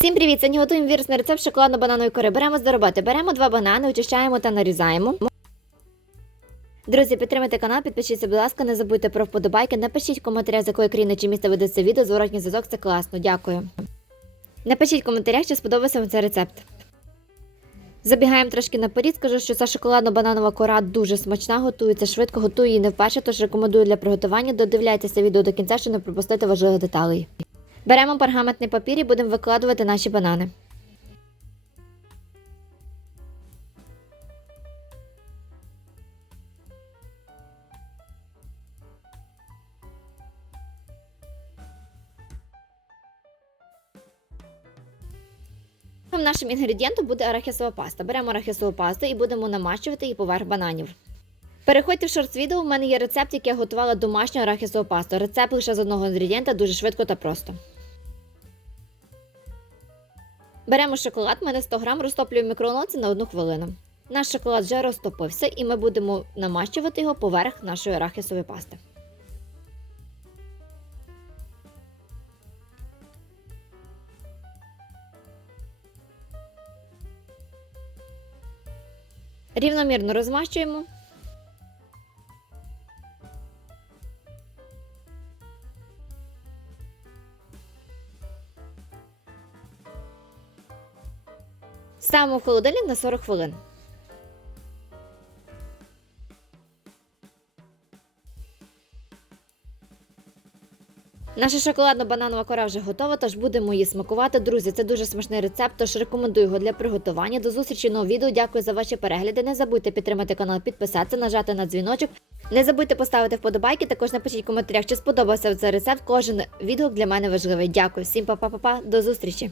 Всім привіт! Сьогодні готуємо вірусний рецепт шоколадно-бананової кори. Беремо з роботи. Беремо два банани, очищаємо та нарізаємо. Друзі, підтримайте канал, підпишіться, будь ласка, не забудьте про вподобайки, напишіть коментарях, з якої країни чи міста веде це відео, зворотній зв'язок, це класно, дякую. Напишіть в коментарях, чи сподобався вам цей рецепт. Забігаємо трошки наперед, скажу, що ця шоколадно-бананова кора дуже смачна, готується швидко, готую її не вперше, тож рекомендую для приготування. Додивляйтеся відео до кінця, щоб не пропустити важливих деталей. Беремо пергаментний папір і будемо викладувати наші банани. Нашим інгредієнтом буде арахісова паста. Беремо арахісову пасту і будемо намащувати її поверх бананів. Переходьте в шорт відео. У мене є рецепт, який я готувала домашню арахісову пасту. Рецепт лише з одного інгредієнта, дуже швидко та просто. Беремо шоколад, у мене 100 грам, розтоплюю в мікроволновці на 1 хвилину. Наш шоколад вже розтопився, і ми будемо намащувати його поверх нашої арахісової пасти. Рівномірно розмащуємо. Ставимо в холодильник на 40 хвилин. Наша шоколадно-бананова кора вже готова, тож будемо її смакувати. Друзі, це дуже смачний рецепт, тож рекомендую його для приготування. До зустрічі в новому відео. Дякую за ваші перегляди. Не забудьте підтримати канал, підписатися, нажати на дзвіночок. Не забудьте поставити вподобайки. Також напишіть в коментарях, чи сподобався цей рецепт. Кожен відгук для мене важливий. Дякую всім, па-па-па-па. До зустрічі!